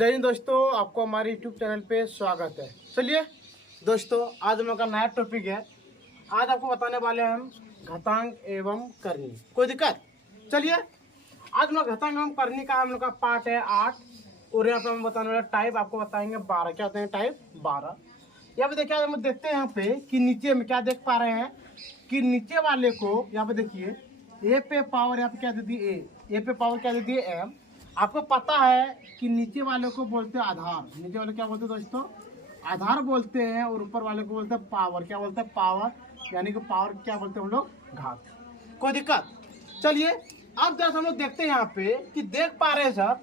जय हिंद दोस्तों, आपको हमारे YouTube चैनल पे स्वागत है। चलिए दोस्तों, आज हम लोग का नया टॉपिक है। आज आपको बताने वाले हैं हम घातांक एवं करनी। कोई दिक्कत? चलिए, आज हम लोग घातांक एवं करनी का हम लोग का पार्ट है 8 और यहाँ पे हम बताने वाले टाइप आपको बताएंगे 12। क्या होते हैं टाइप 12? यहाँ पे देखिए, हम देखते हैं यहाँ पे कि नीचे में क्या देख पा रहे हैं कि नीचे वाले को यहाँ पे देखिए ए पे पावर यहाँ पे क्या देती है ए पे पावर क्या देती है एम। आपको पता है कि नीचे वाले को बोलते हैं आधार। नीचे वाले क्या बोलते हैं दोस्तों? आधार बोलते हैं। और ऊपर वाले को बोलते हैं पावर। क्या बोलते हैं? पावर। यानी कि पावर क्या बोलते हैं हम लोग? घात। कोई दिक्कत? चलिए, अब जैसे हम लोग देखते हैं यहाँ पे कि देख पा रहे हैं सर,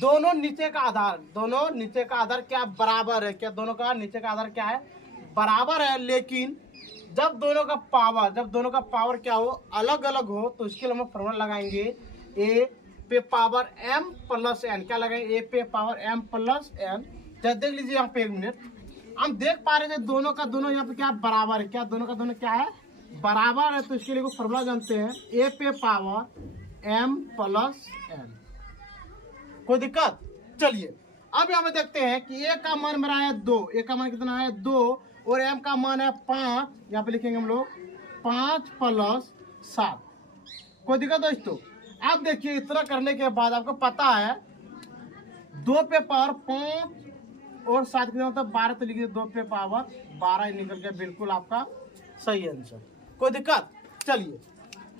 दोनों नीचे का आधार क्या बराबर है? क्या दोनों का नीचे का आधार क्या है? बराबर है। लेकिन जब दोनों का पावर क्या हो? अलग अलग हो, तो इसके लिए हम फॉर्मूला लगाएंगे ए पे पावर m प्लस n। क्या लगाएंगे? ए पे पावर m प्लस n। जब देख लीजिए यहाँ पे एक मिनट, हम देख पा रहे हैं दोनों का दोनों यहाँ पे क्या बराबर है? क्या दोनों का दोनों क्या है? बराबर है। तो इसके लिए फॉर्मूला जानते हैं ए पे पावर m प्लस n। कोई दिक्कत? चलिए, अब यहाँ पे देखते हैं कि ए का मान मेरा है 2। ए का मान कितना है? 2। और m का मान है 5। यहाँ पे लिखेंगे हम लोग 5 प्लस 7। कोई दिक्कत दोस्तों? अब देखिए, इतना करने के बाद आपको पता है 2 पे पावर 5 और 7 कितना होता है? 12। तो लिखिए 2 पे पावर 12 निकल गया बिल्कुल आपका सही आंसर। कोई दिक्कत? चलिए,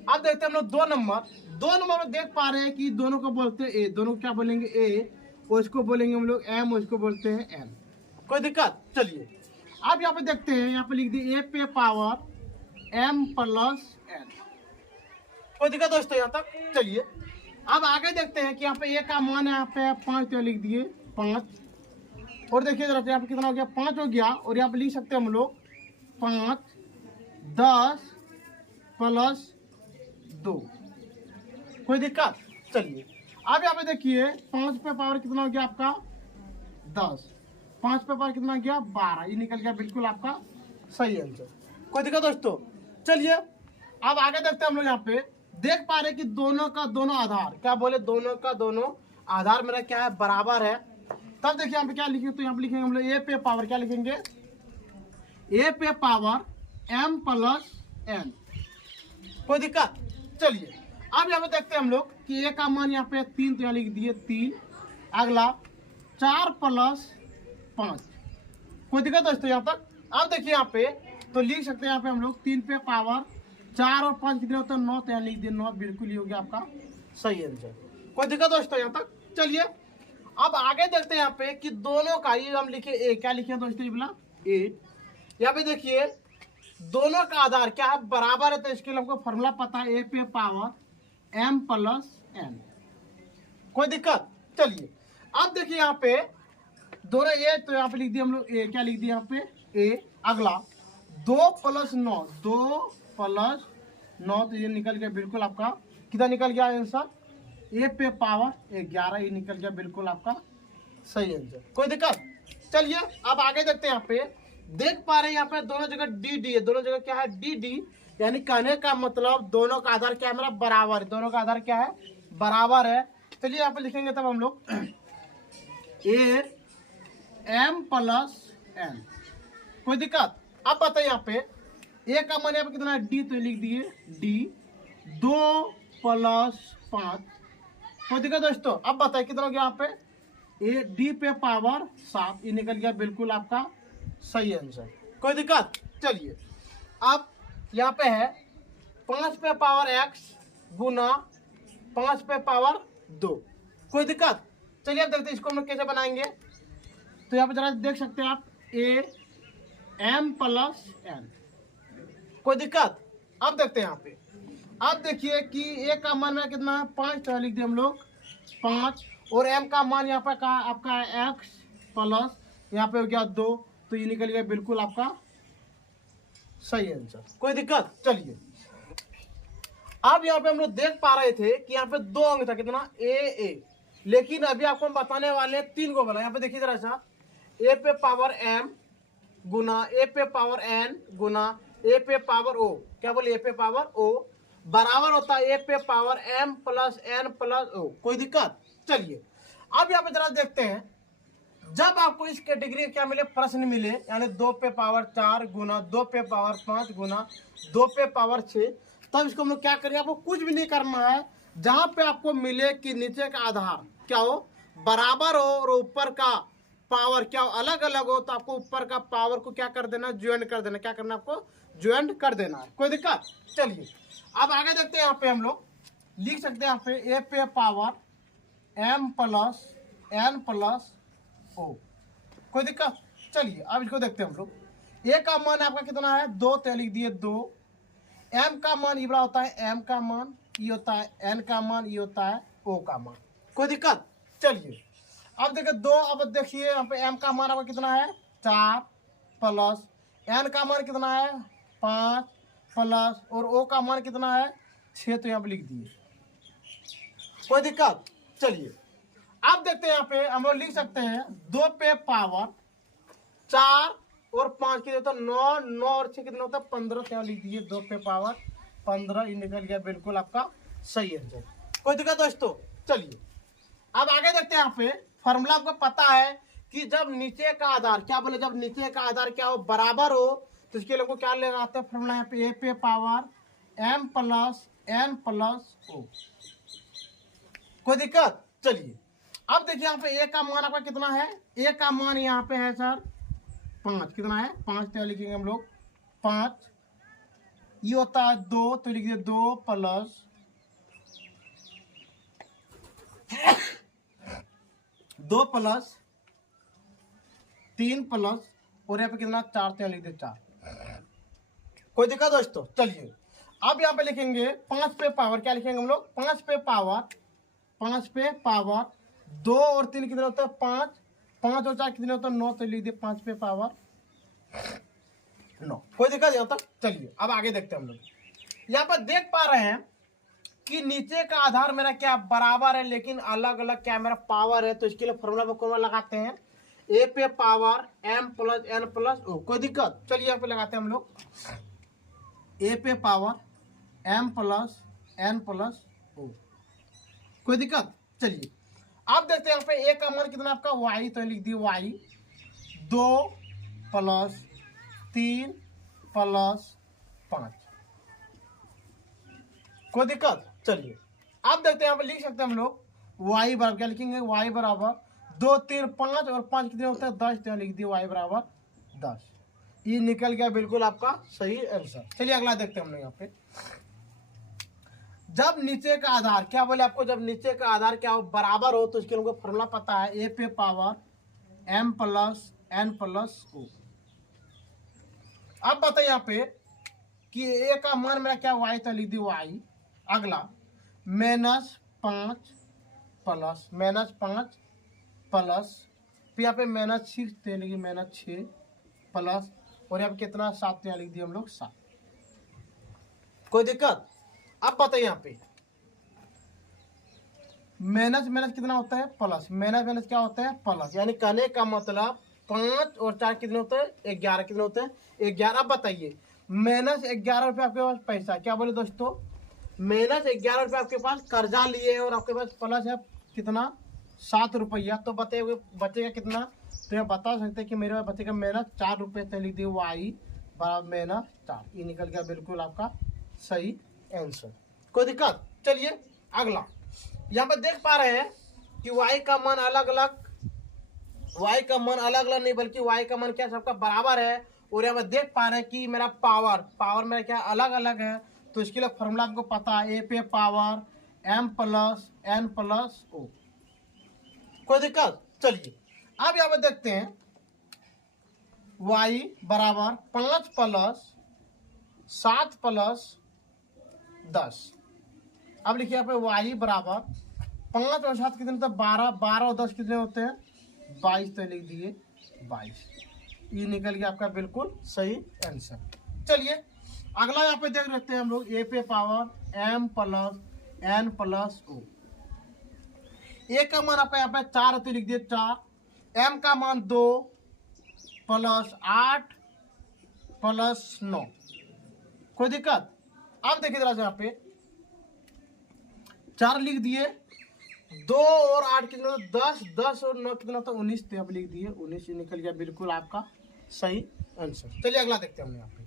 अब देखते हैं हम लोग 2 नंबर में देख पा रहे हैं कि दोनों को बोलते हैं ए। दोनों को क्या बोलेंगे? ए। और इसको बोलेंगे हम लोग एम और इसको बोलते हैं एन। कोई दिक्कत? चलिए, अब यहाँ पे देखते हैं, यहाँ पे लिख दिए ए पे पावर एम प्लस एन। कोई दिक्कत दोस्तों यहाँ तक? चलिए, अब आगे देखते हैं कि यहाँ पे ए का मान है यहाँ पे 5। तो लिख दिए 5। और देखिए जरा यहाँ पे कितना हो गया? 5 हो गया। और यहाँ पे लिख सकते हैं हम लोग 5 10 प्लस 2। कोई दिक्कत? चलिए, अब यहाँ पे देखिए 5 पे पावर कितना हो गया आपका? 10। 5 पे पावर कितना हो गया? 12। ये निकल गया बिल्कुल आपका सही आंसर। कोई दिक्कत दोस्तों? चलिए, अब आगे देखते हैं हम लोग। यहाँ पे देख पा रहे हैं कि दोनों का दोनों आधार क्या बोले? दोनों का दोनों आधार मेरा क्या है? बराबर है। तब देखिए यहाँ पे क्या लिखेंगे? तो यहाँ पे लिखेंगे हम लोग ए पे पावर क्या लिखेंगे? ए पे पावर m प्लस n। कोई दिक्कत? चलिए, अब यहाँ पे देखते हैं हम लोग कि ए का मान यहाँ पे 3। तो यहाँ लिख दिए 3। अगला 4 प्लस 5। कोई दिक्कत दोस्तों यहाँ तक? अब देखिए यहाँ पे तो लिख सकते हैं यहाँ पे हम लोग 3 पे पावर 4 और 5 कितने होते हैं? 9। तो यहाँ लिख दिए 9। बिल्कुल ही हो गया आपका सही आंसर। कोई दिक्कत दोस्तों यहाँ तक? चलिए, अब आगे देखते हैं यहाँ पे कि दोनों का ये हम लिखे ए। क्या लिखे दोस्तों? ये बोला ए। यहाँ पे देखिए दोनों का आधार क्या है? बराबर है। तो इसके लिए हमको फॉर्मूला पता है ए पे पावर m प्लस n। कोई दिक्कत? चलिए, अब देखिए यहाँ पे दोनों ए। तो यहाँ पे लिख दिए हम लोग ए। क्या लिख दिए यहाँ पे? ए। अगला 2 प्लस 9। 2 प्लस 9। तो ये निकल गया बिल्कुल आपका कितना निकल गया आंसर? ए पे पावर 11। ये निकल गया बिल्कुल आपका सही आंसर। कोई दिक्कत? चलिए, अब आगे देखते हैं। यहाँ पे देख पा रहे हैं यहाँ पे दोनों जगह डी डी है। दोनों जगह क्या है? D D. यानी कहने का मतलब दोनों का आधार क्या है मेरा? बराबर है। दोनों का आधार क्या है? बराबर है। चलिए, यहाँ पे लिखेंगे तब हम लोग ए एम प्लस एन। कोई दिक्कत? अब बताइए यहाँ पे ए का मान यहाँ पे कितना है? डी। तो लिख दिए डी। 2 प्लस 5। कोई दिक्कत दोस्तों? अब बताइए कितना हो गया यहाँ पे? ए डी पे पावर 7। ये निकल गया बिल्कुल आपका सही आंसर। कोई दिक्कत? चलिए, अब यहाँ पे है 5 पे पावर x गुना 5 पे पावर 2। कोई दिक्कत? चलिए, अब देखते हैं इसको हम लोग कैसे बनाएंगे। तो यहाँ पे जरा देख सकते हैं आप ए m प्लस n। कोई दिक्कत? अब देखते हैं यहाँ पे। अब देखिए कि ए का मान में कितना है? 5। तो लिख दिए हम लोग 5। और m का मान यहाँ पे का आपका है x प्लस यहाँ पे हो गया 2। तो ये निकल गया बिल्कुल आपका सही आंसर। कोई दिक्कत? चलिए, अब यहाँ पे हम लोग देख पा रहे थे कि यहाँ पे 2 अंक था। कितना? ए। लेकिन अभी आपको हम बताने वाले 3 को बोला। यहाँ पे देखिए जरा सा, ए पे पावर m गुना ए पे पावर n गुना ए पे पावर o। क्या बोले? ए पे पावर o बराबर होता है ए पे power m plus n plus o। कोई दिक्कत? चलिए, अब यहाँ पे जरा देखते हैं जब आपको इस कैटेगरी का क्या मिले, प्रश्न मिले, यानी 2 पे पावर 4 गुना 2 पे पावर 5 गुना 2 पे पावर 6, तब इसको हम लोग क्या करेंगे, आपको कुछ भी नहीं करना है। जहां पे आपको मिले कि नीचे का आधार क्या हो, बराबर हो और ऊपर का पावर क्या हो, अलग अलग हो, तो आपको ऊपर का पावर को क्या कर देना, ज्वाइन कर देना। क्या करना, आपको ज्वाइन कर देना है। कोई दिक्कत? चलिए अब आगे देखते हैं। यहाँ पे हम लोग लिख सकते हैं, यहाँ पे ए पे power m plus n plus o. कोई दिक्कत? चलिए अब इसको देखते हैं हम लोग। ए का मान आपका कितना है, 2, तो लिख दिए 2। m का मान ये बड़ा होता है m का मान, ये होता है n का मान, ये होता है o का मान। कोई दिक्कत? चलिए अब देखिए 2, अब देखिए यहाँ पे m का मान आपका कितना है 4 प्लस n का मान कितना है 5 प्लस और o का मान कितना है 6, तो यहाँ पे लिख दिए। कोई दिक्कत? चलिए अब देखते हैं, यहाँ पे हम लोग लिख सकते हैं 2 पे पावर 4 और 5 कितने होता है 9, 9 और 6 कितने होता है 15, तो यहाँ लिख दिए 2 पे पावर 15। ये निकल गया बिल्कुल आपका सही आंसर। कोई दिक्कत दोस्तों? चलिए अब आगे देखते हैं। यहाँ पे फॉर्मूला आपको पता है कि जब नीचे का आधार क्या बोले, जब नीचे का आधार क्या हो, बराबर हो, तो इसके लिए क्या लगाते हैं फॉर्मूला, यहाँ पे ए पे power m plus n plus o. कोई दिक्कत? चलिए अब देखिए यहाँ पे ए का मान आपका कितना है, ए का मान यहाँ पे है सर 5, कितना है 5, तो लिखेंगे हम लोग 5। ये होता है 2, तो लिखिए 2 प्लस 2 प्लस 3 प्लस और यहाँ पे कितना 4, तो लिख दे 4। कोई दिक्कत दोस्तों? चलिए अब यहाँ पे लिखेंगे 5 पे पावर, क्या लिखेंगे हम लोग 5 पे पावर 2 और 3 कितने होता है 5, 5 और 4 कितने होता है 9, तो लिख दिए 5 पे पावर 9। कोई दिक्कत यहाँ तक? चलिए अब आगे देखते हैं हम लोग। यहाँ पर देख पा रहे हैं कि नीचे का आधार मेरा क्या बराबर है, लेकिन अलग अलग क्या मेरा पावर है, तो इसके लिए फॉर्मूला को लगाते हैं ए पे power m plus n plus o. कोई दिक्कत? चलिए यहाँ पे लगाते हैं हम लोग ए पे power m plus n plus o. कोई दिक्कत? चलिए अब देखते हैं यहाँ पे ए का मान कितना आपका y, तो लिख दिए y 2 प्लस 3 प्लस 5। कोई दिक्कत? चलिए अब देखते हैं यहाँ पे लिख सकते हैं हम लोग y बराबर, क्या लिखेंगे y बराबर 2 3 5 और 5 कितने होता है 10, तो लिख दिए y बराबर 10। ये निकल गया बिल्कुल आपका सही आंसर। चलिए अगला देखते हैं हम लोग। यहाँ पे जब नीचे का आधार क्या बोले आपको, जब नीचे का आधार क्या हो बराबर हो, तो इसके हमको फॉर्मूला पता है ए पे power m plus n plus o. अब बताइए यहाँ पे कि ए का मान मेरा क्या y, तो लिख दी y। अगला -5 प्लस फिर यहाँ पे -6, तो लिखिए -6 प्लस और यहाँ पे कितना 7, तो यहाँ लिख दिए हम लोग 7। कोई दिक्कत? अब बताइए यहाँ पे माइनस कितना होता है प्लस, माइनस क्या होता है प्लस, यानी कहने का मतलब 5 और 4 कितने होते हैं 11, कितने होते हैं 11। अब बताइए -11 रुपये आपके पास पैसा, क्या बोले दोस्तों -11 रुपये आपके पास कर्जा लिए हैं और आपके पास प्लस है कितना 7 रुपया, तो बताइए बचेगा कितना, तो यह बता सकते हैं कि मेरे पास बचेगा -4 रुपये, तो लिख दिए y बराबर -4। ये निकल गया बिल्कुल आपका सही आंसर। कोई दिक्कत? चलिए अगला। यहाँ पर देख पा रहे हैं कि y का मान अलग अलग नहीं, बल्कि y का मान क्या सबका बराबर है। और यहाँ पर देख पा रहे हैं कि मेरा पावर मेरा क्या अलग अलग है, तो इसके लिए फॉर्मूला आपको पता है ए पे power m plus n plus o. कोई दिक्कत? चलिए अब यहाँ पर देखते हैं y बराबर 5 प्लस 7 प्लस 10। अब लिखिए यहाँ पे y बराबर 5 और 7 कितने होते हैं 12, 12 और 10 कितने होते हैं 22, तो लिख दिए 22। ये निकल गया आपका बिल्कुल सही आंसर। चलिए अगला यहाँ पे देख लेते हैं हम लोग ए पे power m plus n plus O. A का मान आपका यहाँ पे 4 है, तो लिख दिए 4। m का मान 2 प्लस 8 प्लस 9। कोई दिक्कत? अब देखिए जरा से यहाँ पे 4 लिख दिए, 2 और 8 कितना होता है 10, 10 और 9 कितना होता है 19, तो आप लिख दिए 19 निकल गया बिल्कुल आपका सही आंसर। चलिए अगला देखते हैं हम यहाँ पे।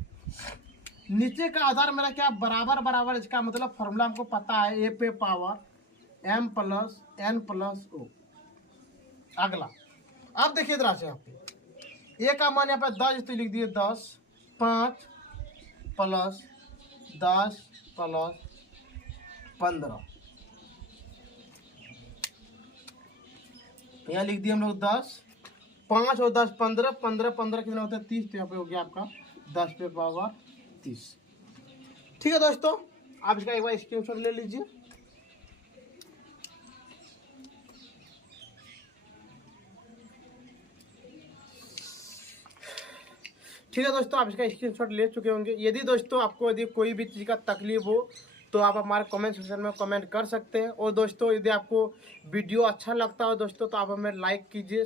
नीचे का आधार मेरा क्या बराबर बराबर, इसका मतलब फॉर्मूला हमको पता है ए पे power m plus n plus o. अगला अब देखिए इधर से यहाँ पे ए का मान यहाँ पे 10, तो लिख दिए 10, 5 प्लस 10 प्लस 15, यहाँ लिख दिए हम लोग 10, 5 और 10 15, 15 15 कितना होता है 30, तो यहाँ पे हो गया आपका 10 पे पावर 30। ठीक है दोस्तों, आप इसका एक बार स्क्रीनशॉट ले लीजिए। ठीक है दोस्तों, आप इसका स्क्रीनशॉट ले चुके होंगे। यदि दोस्तों आपको यदि कोई भी चीज़ का तकलीफ हो तो आप हमारे कमेंट सेक्शन में कमेंट कर सकते हैं। और दोस्तों यदि आपको वीडियो अच्छा लगता हो दोस्तों तो आप हमें लाइक कीजिए।